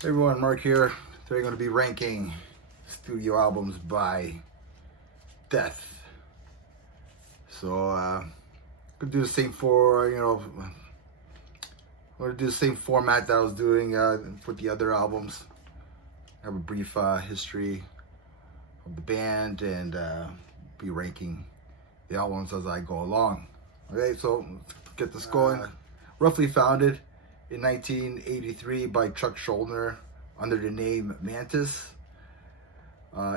Hey everyone, Mark here. Today I'm going to be ranking studio albums by Death. So, gonna do the same I'm gonna do the same format that I was doing with the other albums. Have a brief history of the band and be ranking the albums as I go along. Okay, so let's get this going. Roughly founded in 1983 by Chuck Schuldiner under the name Mantis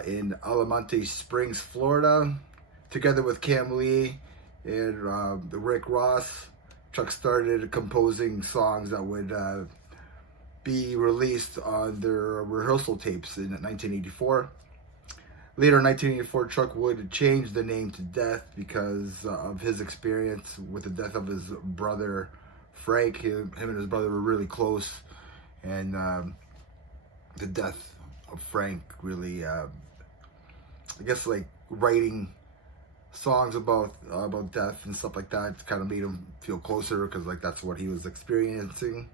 in Almonte Springs, Florida. Together with Cam Lee and Rick Ross, Chuck started composing songs that would be released on their rehearsal tapes in 1984. Later in 1984, Chuck would change the name to Death because of his experience with the death of his brother, Frank. Him and his brother were really close, and the death of Frank really, I guess, like writing songs about death and stuff like that kind of made him feel closer because like that's what he was experiencing.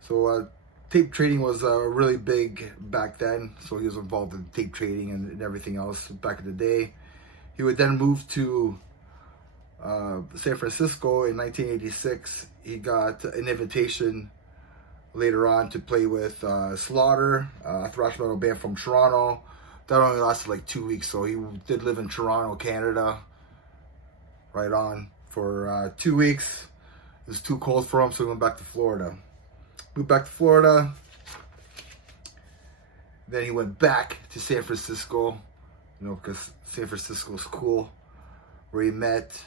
So tape trading was really big back then, so he was involved in tape trading and everything else back in the day. He would then move to San Francisco in 1986. He got an invitation later on to play with Slaughter, a thrash metal band from Toronto. That only lasted like 2 weeks, so he did live in Toronto, Canada, right on, for 2 weeks. It was too cold for him, so he went back to Florida. Moved back to Florida. Then he went back to San Francisco, because San Francisco's cool, where he met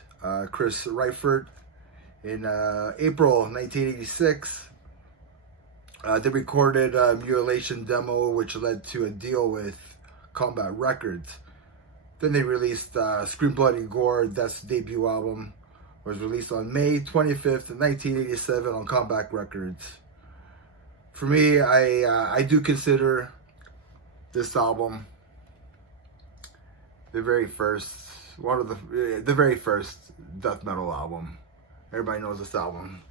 Chris Reifert in April 1986. They recorded a Mutilation demo, which led to a deal with Combat Records. Then they released Scream Blood and Gore. Death's debut album was released on May 25th, 1987 on Combat Records. For me, I do consider this album the very first death metal album. Everybody knows this album.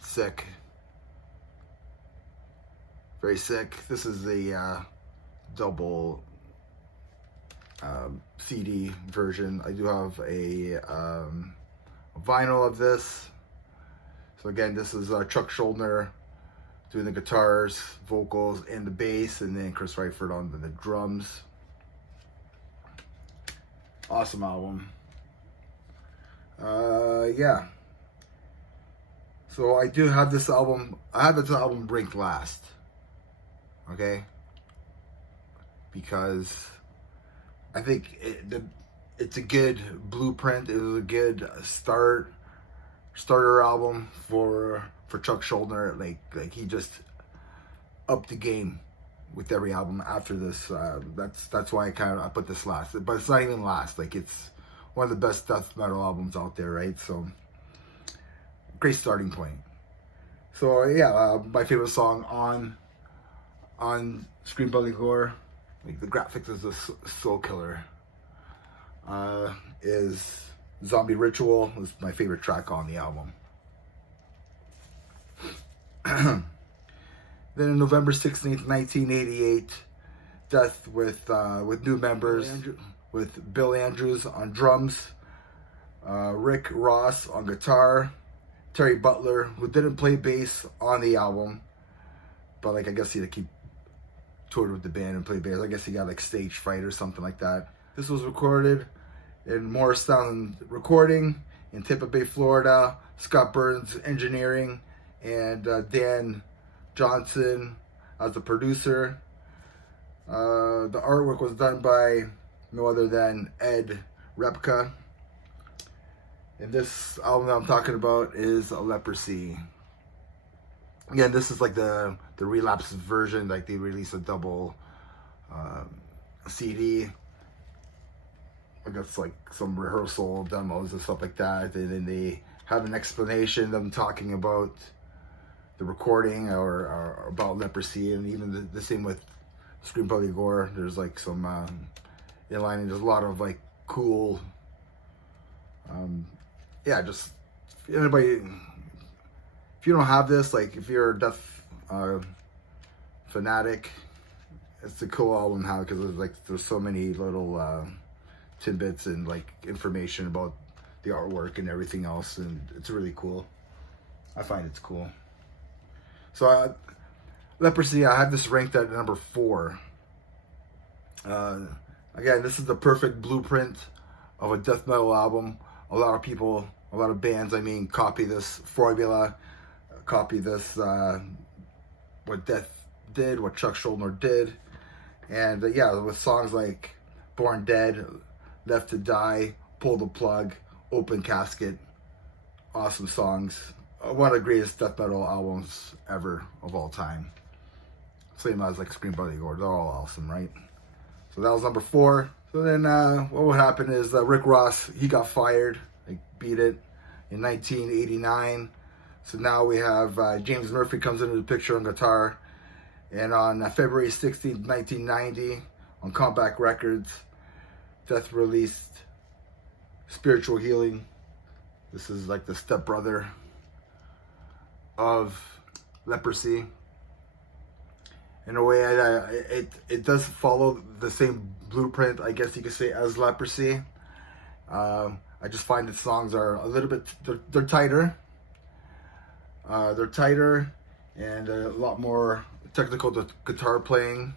Sick. Very sick. This is the double CD version. I do have a vinyl of this. So again, this is Chuck Schuldiner doing the guitars, vocals, and the bass, and then Chris Reifert on the drums. Awesome album. Yeah. So I do have this album. I have this album ranked last. Okay. Because I think it's a good blueprint. It was a good starter album for Chuck Schuldiner. Like he just upped the game with every album after this. That's why I put this last. But it's not even last. Like it's one of the best death metal albums out there, right? So great starting point. So yeah, my favorite song on Scream Blood and Gore, like the graphics is a soul killer. Is Zombie Ritual is my favorite track on the album. Then on November 16th, 1988, Death with new members, with Bill Andrews on drums, Rick Ross on guitar, Terry Butler, who didn't play bass on the album, but like I guess he had to keep toured with the band and play bass. I guess he got like stage fright or something like that. This was recorded in Morristown Recording in Tampa Bay, Florida. Scott Burns engineering, and Dan Johnson as the producer. The artwork was done by no other than Ed Repka. And this album that I'm talking about is Leprosy. Again, this is like the Relapse version. Like they released a double CD. I guess like some rehearsal demos and stuff like that. And then they have an explanation, them talking about the recording or about Leprosy, and even the same with Scream Blood and Gore. There's like some inlining. There's a lot of like cool, yeah, just anybody. If you don't have this, like if you're a death Fanatic. It's a cool album now because there's so many little tidbits and like information about the artwork and everything else, and it's really cool. I find it's cool. So Leprosy, I have this ranked at number 4. Again, this is the perfect blueprint of a death metal album. A lot of people, a lot of bands, copy this formula, copy this, what Death did, what Chuck Schuldiner did. And yeah, with songs like Born Dead, Left to Die, Pull the Plug, Open Casket, awesome songs. One of the greatest death metal albums ever of all time. Same as like Scream Bloody Gore, they're all awesome, right? So that was number 4. So then what would happen is Rick Ross, he got fired, like beat it, in 1989. So now we have James Murphy comes into the picture on guitar. And on February 16th, 1990, on Comeback Records, Death released Spiritual Healing. This is like the stepbrother of Leprosy. In a way, it does follow the same blueprint, I guess you could say, as Leprosy. I just find the songs are a little bit, they're tighter. They're tighter and a lot more technical guitar playing.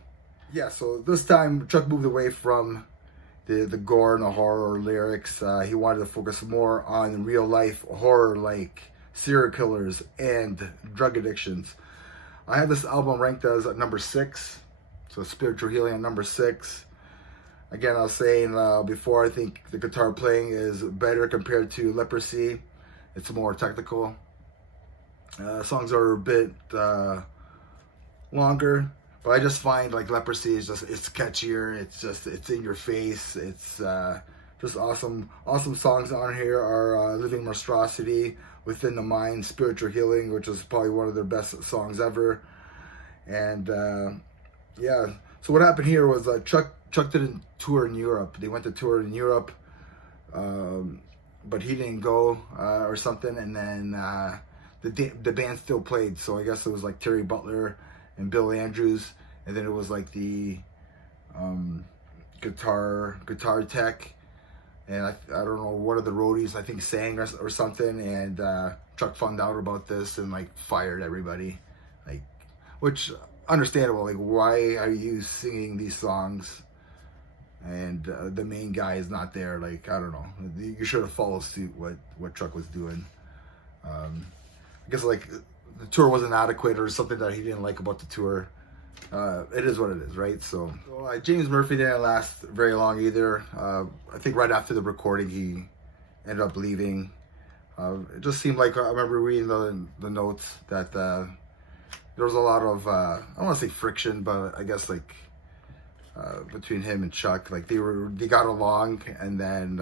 Yeah, so this time Chuck moved away from the gore and the horror lyrics. He wanted to focus more on real life horror like serial killers and drug addictions. I had this album ranked as at number 6, so Spiritual Healing at number 6. Again, I was saying before, I think the guitar playing is better compared to Leprosy. It's more technical. Songs are a bit longer, but I just find like Leprosy is it's catchier. It's in your face. It's just awesome. Awesome songs on here are Living Monstrosity, Within the Mind, Spiritual Healing, which is probably one of their best songs ever. And yeah, so what happened here was Chuck didn't tour in Europe. They went to tour in Europe, but he didn't go or something. And then the band still played. So I guess it was like Terry Butler and Bill Andrews, and then it was like the guitar tech. And I don't know, what of the roadies, I think, sang or something, and Chuck found out about this and like fired everybody, like, which understandable. Like, why are you singing these songs and the main guy is not there? Like, I don't know. You should have followed suit what Chuck was doing. I guess like the tour wasn't adequate or something that he didn't like about the tour. It is what it is, right? So James Murphy didn't last very long either. I think right after the recording, he ended up leaving. It just seemed like, I remember reading the notes that there was a lot of, I don't want to say friction, but I guess like between him and Chuck, like they got along, and then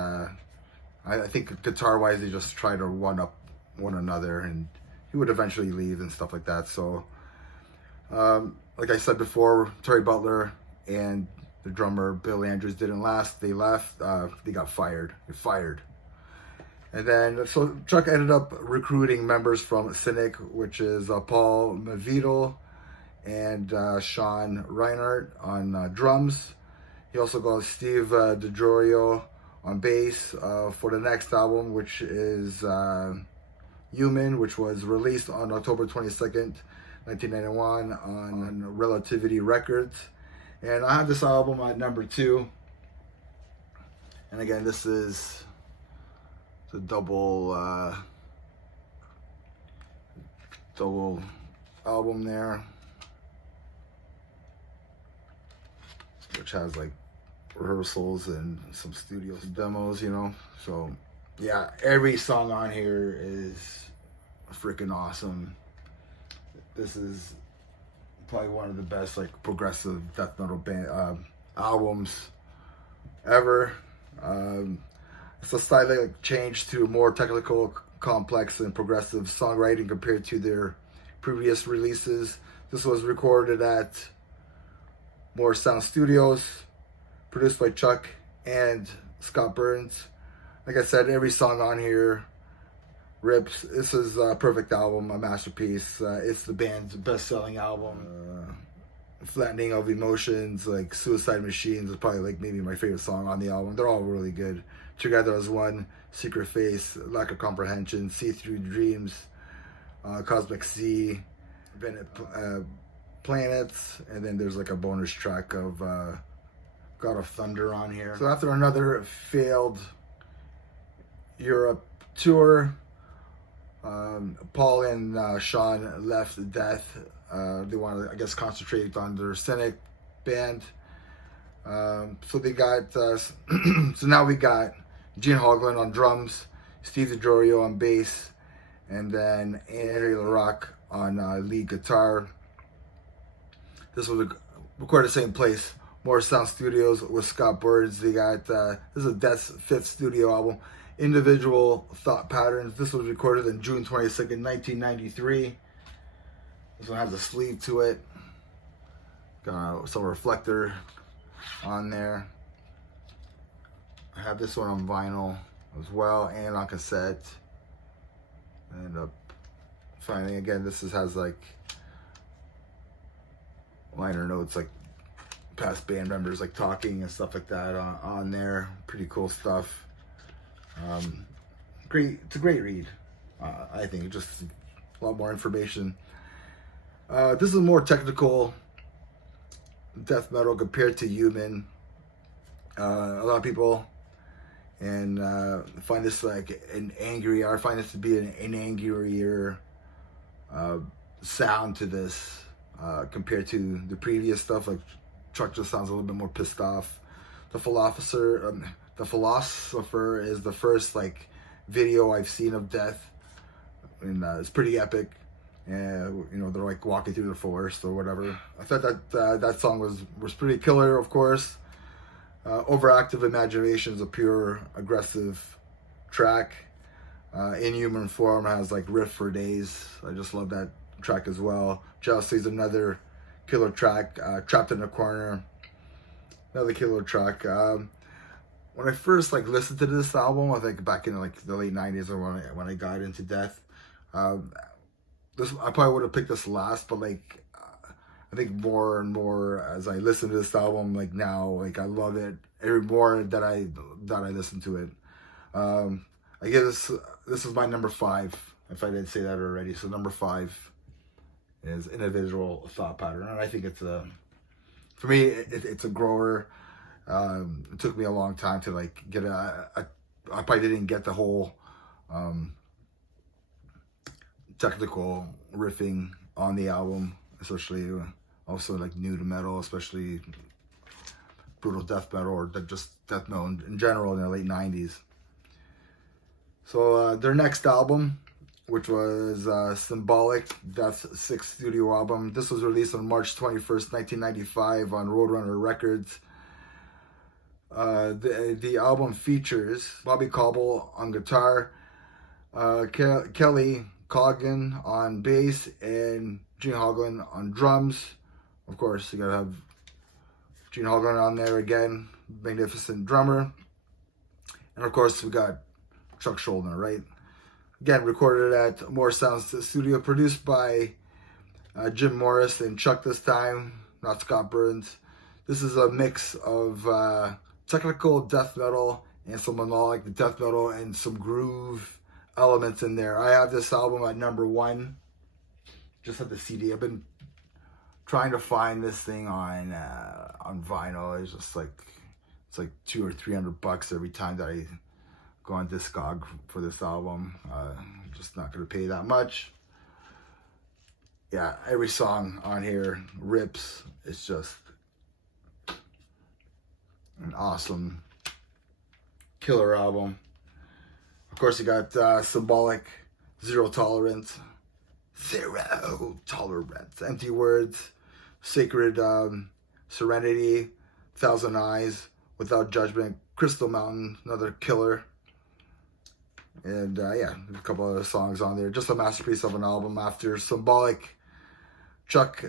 I think guitar-wise, they just tried to one-up one another, and he would eventually leave and stuff like that. So like I said before, Terry Butler and the drummer Bill Andrews didn't last. They left. They got fired. They're fired. And then, so Chuck ended up recruiting members from Cynic, which is Paul Mavito and Sean Reinhardt on drums. He also got Steve DiGiorio on bass for the next album, which is Human, which was released on October 22nd, 1991 on Relativity Records. And I have this album at number 2. And again, this is the double album there, which has like rehearsals and some studio demos, you know. So yeah, every song on here is freaking awesome. This is probably one of the best like progressive death metal band albums ever. It's a stylistic change to more technical, complex, and progressive songwriting compared to their previous releases. This was recorded at More Sound Studios, produced by Chuck and Scott Burns. Like I said, every song on here rips. This is a perfect album, a masterpiece. It's the band's best-selling album. Flattening of Emotions, like Suicide Machines is probably like maybe my favorite song on the album. They're all really good. Together as One, Secret Face, Lack of Comprehension, See Through Dreams, Cosmic Sea, Infinite Planets, and then there's like a bonus track of God of Thunder on here. So after another failed Europe tour, Paul and Sean left Death. They want to, I guess, concentrate on their Cynic band. So they got, so now we got Gene Hoglan on drums, Steve DiGiorio on bass, and then Henry LaRocque on lead guitar. This was recorded the same place, Morris Sound Studios with Scott Birds. They got, this is Death's 5th studio album, Individual Thought Patterns. This was recorded on June 22nd, 1993. This one has a sleeve to it. Got some reflector on there. I have this one on vinyl as well and on cassette. I ended up finding, again, this has like liner notes, like past band members like talking and stuff like that on there. Pretty cool stuff. Great, it's a great read. I think just a lot more information. This is more technical death metal compared to Human. A lot of people find this like an angry, I find this to be an angrier sound to this compared to the previous stuff. Like Chuck just sounds a little bit more pissed off. The Philosopher is the first like video I've seen of Death, and it's pretty epic. And you know, they're like walking through the forest or whatever. I thought that that song was pretty killer. Of course, Overactive Imagination is a pure aggressive track. Inhuman Form has like riff for days. I just love that track as well. Jealousy is another killer track. Trapped in a Corner, another killer track. When I first like listened to this album, I think back in like the late 90s or when I got into Death, this I probably would have picked this last, but like I think more and more as I listen to this album, like now, like I love it every more that I listen to it. I guess this is my number 5, if I didn't say that already. So number 5 is Individual Thought Pattern, and I think it's for me it's a grower. It took me a long time to like get I probably didn't get the whole technical riffing on the album, especially also like new to metal, especially brutal death metal or just death metal in general in the late 90s. So their next album, which was Symbolic, Death's 6th studio album. This was released on March 21st, 1995 on Roadrunner Records. The album features Bobby Cobble on guitar, Kelly Coggan on bass, and Gene Hoglan on drums. Of course, you gotta have Gene Hoglan on there again, magnificent drummer. And of course, we got Chuck Schuldiner, right? Again, recorded at Morris Sound Studio, produced by Jim Morris and Chuck this time, not Scott Burns. This is a mix of technical death metal and some melodic death metal and some groove elements in there. I have this album at number 1. Just have the CD. I've been trying to find this thing on vinyl. It's just like it's like $200 or $300 every time that I go on Discog for this album. I'm just not gonna pay that much. Yeah, every song on here rips. It's just an awesome killer album. Of course, you got Symbolic, Zero Tolerance, Empty Words, Sacred Serenity, Thousand Eyes, Without Judgment, Crystal Mountain, another killer. And yeah, a couple other songs on there. Just a masterpiece of an album. After Symbolic, Chuck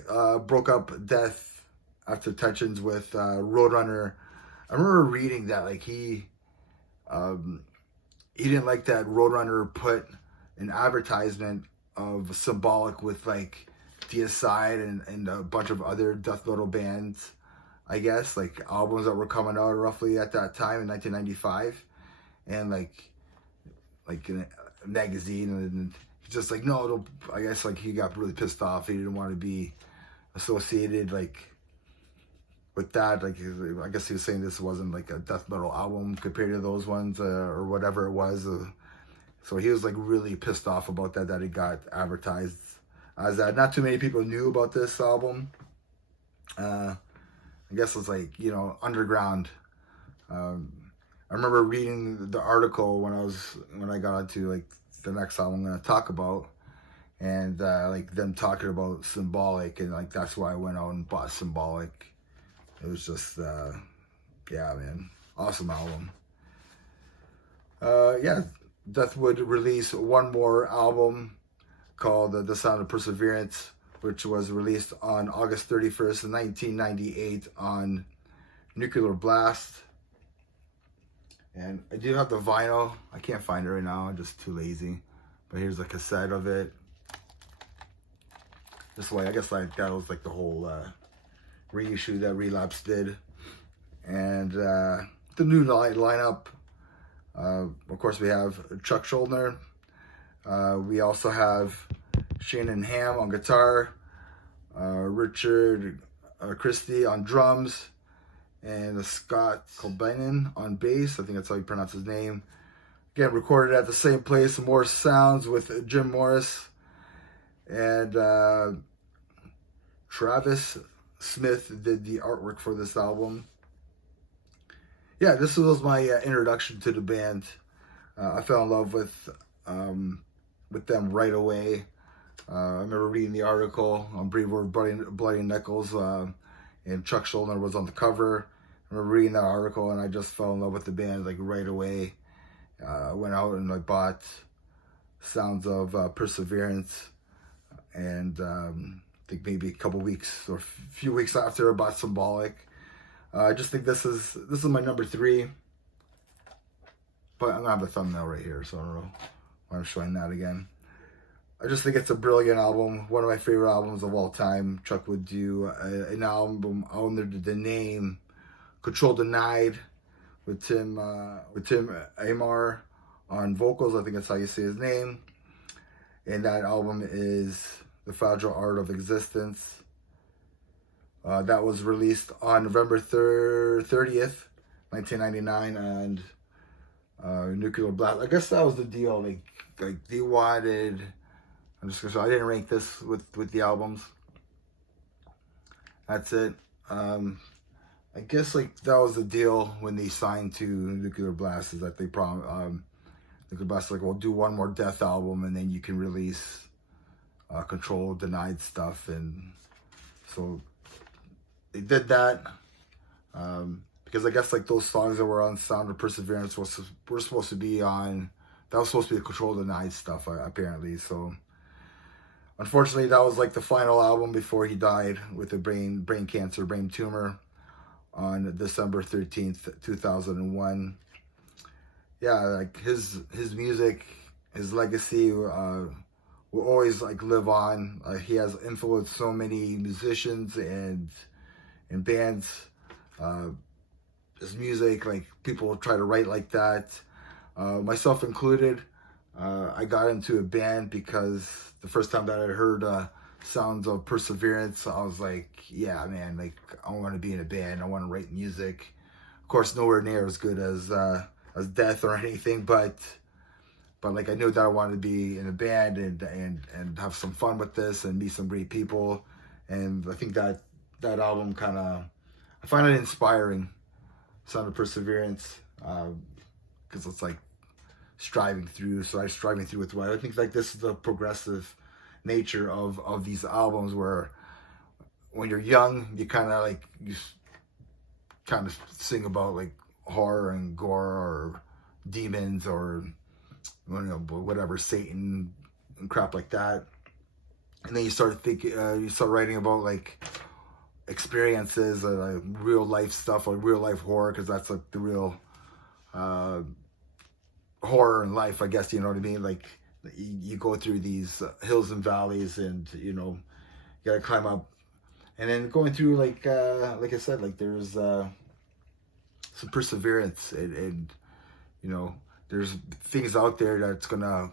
broke up Death after tensions with Roadrunner. I remember reading that like he didn't like that Roadrunner put an advertisement of Symbolic with like Deicide and a bunch of other death metal bands, I guess, like albums that were coming out roughly at that time in 1995, and like in a magazine, and he's just like, no, I guess like he got really pissed off. He didn't want to be associated like with that. Like, I guess he was saying this wasn't like a death metal album compared to those ones, or whatever it was. So he was like really pissed off about that it got advertised as that. Not too many people knew about this album. I guess it's like, you know, underground. I remember reading the article when I got into like the next album I'm gonna talk about, and like them talking about Symbolic, and like that's why I went out and bought Symbolic. It was just yeah, man, awesome album. Yeah, Death would release one more album called The Sound of Perseverance, which was released on August 31st, 1998 on Nuclear Blast. And I do have the vinyl. I can't find it right now. I'm just too lazy. But here's a cassette of it. This way, I guess like that was like the whole reissue that Relapse did. And the new lineup. Of course, we have Chuck Schuldiner. We also have Shannon Hamm on guitar. Richard Christie on drums. And Scott Colbanin on bass. I think that's how you pronounce his name. Again, recorded at the same place, Morris Sounds, with Jim Morris. And Travis Smith did the artwork for this album. Yeah, this was my introduction to the band. I fell in love with them right away. I remember reading the article on Breedword Bloody Nickels, and Chuck Schuldiner was on the cover. I remember reading that article, and I just fell in love with the band like right away. I went out and I bought Sounds of Perseverance, and I think maybe a couple weeks or a few weeks after I bought Symbolic. I just think this is my number 3, but I'm gonna have a thumbnail right here, so I don't know why I'm showing that again. I just think it's a brilliant album, one of my favorite albums of all time. Chuck would do an album under the name Control Denied with Tim Amar on vocals. I think that's how you say his name. And that album is The Fragile Art of Existence. That was released on November 30th, 1999, and Nuclear Blast. I guess that was the deal. Like they wanted. I didn't rank this with the albums. That's it. I guess like that was the deal when they signed to Nuclear Blast, is that they promised Nuclear Blast like, we'll do one more Death album and then you can release Control Denied stuff, and so they did that. Because I guess like those songs that were on Sound of Perseverance were supposed to be on. That was supposed to be the Control Denied stuff apparently. So unfortunately, that was like the final album before he died with a brain cancer, brain tumor, on December 13th, 2001. Yeah, like his music, his legacy will always like live on. He has influenced so many musicians and bands. His music, like people try to write like that, myself included. I got into a band because the first time that I heard Sounds of Perseverance, I was like, yeah, man, like I want to be in a band. I want to write music. Of course, nowhere near as good as Death or anything, but like I knew that I wanted to be in a band and have some fun with this and meet some great people. And I think that album kind of, I find it inspiring, Sound of Perseverance, because it's like striving through. So I'm striving through with what I think like this is the progressive nature of these albums, where when you're young, you kind of sing about like horror and gore or demons or, you know, whatever, Satan and crap like that. And then you start thinking, you start writing about like experiences, like real life stuff, like real life horror, because that's like the real horror in life, I guess, you know what I mean? Like you go through these hills and valleys, and you know, You gotta climb up, and then going through like I said, like there's some perseverance, and you know, there's things out there that's gonna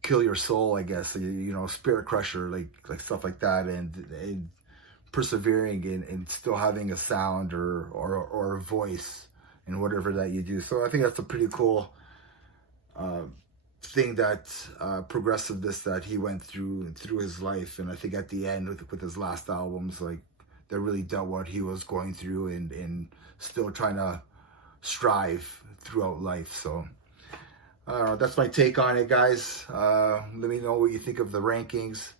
kill your soul, I guess. You know, spirit crusher, like stuff like that, and persevering and still having a sound or a voice in whatever that you do. So I think that's a pretty cool thing that progressiveness that he went through his life. And I think at the end with his last albums, like that really dealt what he was going through and still trying to strive throughout life. So I don't know, that's my take on it, guys. Let me know what you think of the rankings.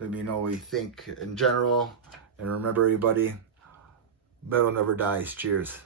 Let me know what you think in general. And remember, everybody, metal never dies. Cheers.